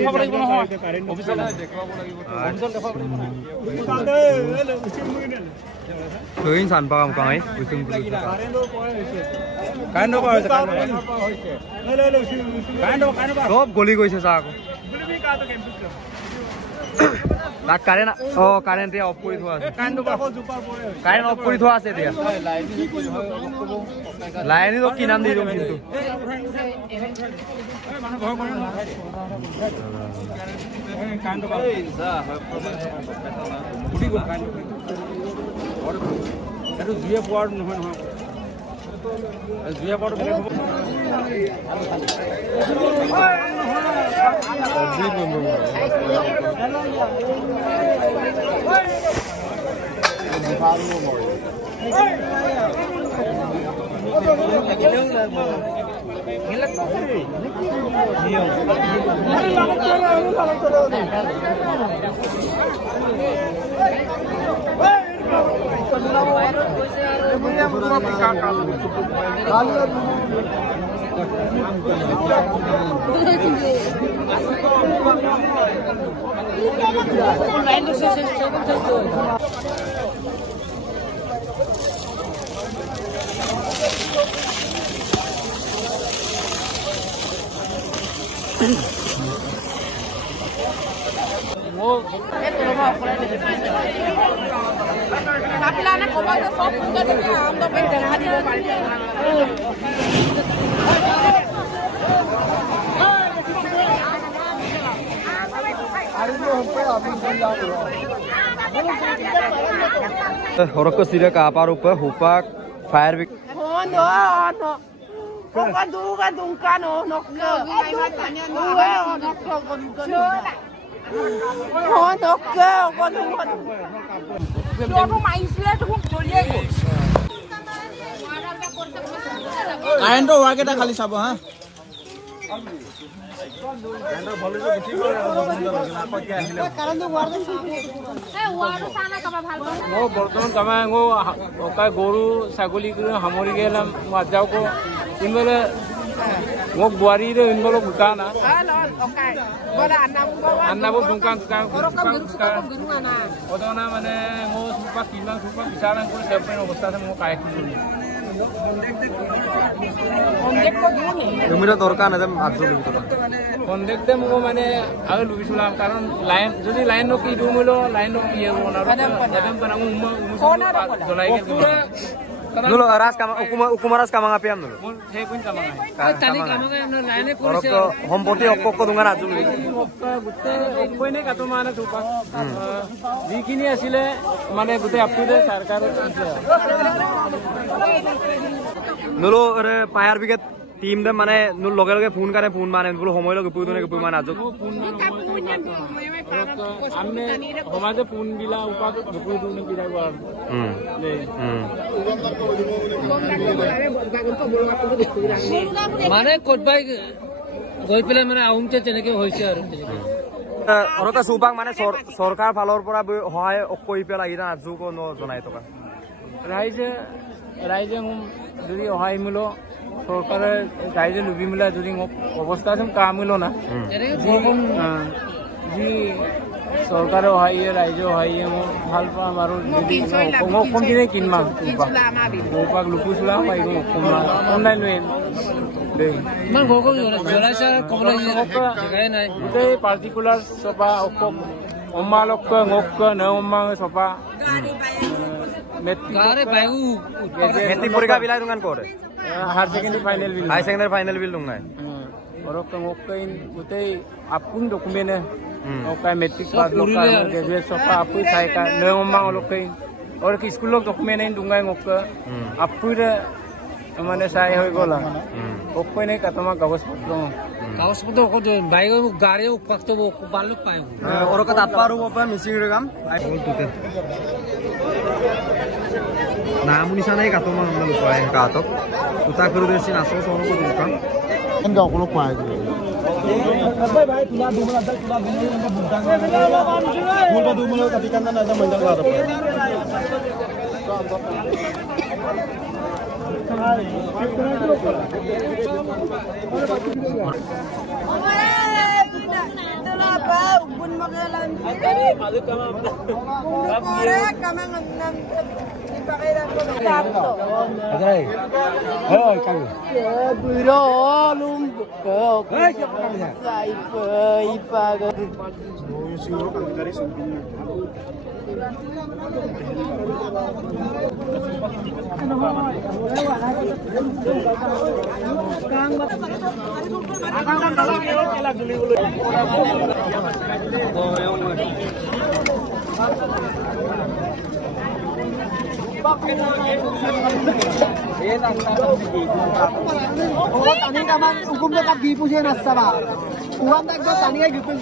দেখাব লাগিব নহয় অফিচত দেখাব লাগিব অফিচত দেখাব লাগিব না Tuin san pa kam kai usung pulu current পাৰ হৈছে কাৰেণ্ট সব গলি গৈছে চা আকৌ তাত কাৰেণ্ট কাৰেণ্ট অফ কৰি থোৱা আছে কাৰেণ্ট অফ কৰি থোৱা আছে এতিয়া লাইনটো কি নাম দি দিম কিন্তু এইটো জিয়ে পোৱাৰ নহয় নহয় জিয়ে পোৱাৰ বেলেগ হ'ব Kapilana ko ba sa soft food din niya ang dapat দেখা দিব পারি horok sira ka par upar hupak fire big no Kung duga dungkano nokko uwe nokko nokko কাৰেণ্টৰ ৱাৰকেইটা খালি চাব হা বৰ্তমান কামাই গৰু ছাগলী সামৰি গেলাম যাওকো ইনবলে মোক বোৱাৰীৰে ইনবলে বুকা না আন্নাবো দুংকাং অদনা মানে মো সুপা কিমান সুপা বিচাৰাং কৰি সেপেন অৱস্থাতে মো কাই খুলি তুমিতো দৰকাৰ নাই আজু কন্টেক্টে মোক মানে আৰু লুবিছিলাম কাৰণ লাইন যদি লাইন নকি দিমলো লাইন নকি হ'ব না এদম পানাং জলাই গে Nulo ras kama ukumaras kama ngapiam nulo. He kun kama ngai. Tani kama ngai laine police. Orok hompoti okko dungan ajul. Gutte okkone kato mane thupa. Jikini asile mane gutte appude sarkar nulo ore fire brigade team de mane nul loge loge phone kare phone mane nulo homoy loge puidone ke puiman ajul. আমনে সমাজে phone বিলা উপাত দুপুই দুনে বিলাই বার মানে কতবাই গৈ পেলে মানে আউমতে তেনেকে হৈছে আৰু অৰকা সুপাক মানে সৰকাৰ ফালৰ পৰা সহায় কই পেলা ইটা আজু কো ন জনাই টকা রাইজে যদি সহায় মিলো সরকারে রাইজে লুবি মিলা যদি অবস্থা আছে কাম মিলো না যি চৰকাৰে সহায় ৰাইজে সহায় মই ভাল পাম আৰু কম দিনে কিনমাম উপাক লুকু চোলা পাৰিব অনলাইন লৈ গোটেই পাৰ্টিকুলাৰ চপা অম্মালক ngok ন অম্মা চপা মেট্রিক পরীক্ষা বিলাই দুঙ্গান করে higher secondary final bill দুঙ্গাই orok ngokain gutei apun dokumen okai metric pass lokal graduate sopa apu sai ka neomang lokain or ki school lok dokumen in dungai ngokka apure mane sai hoi gola okkoi ne katama kagos potro ko bike gari upakto balu pai orok taparu opa missing regam namun sana ay katoma naman lupain katok utak pero desin aso sono ko dukang enggak kalau kuat Tani naman hukum dekat di punya nasta ba. Uang tak tani ay gupin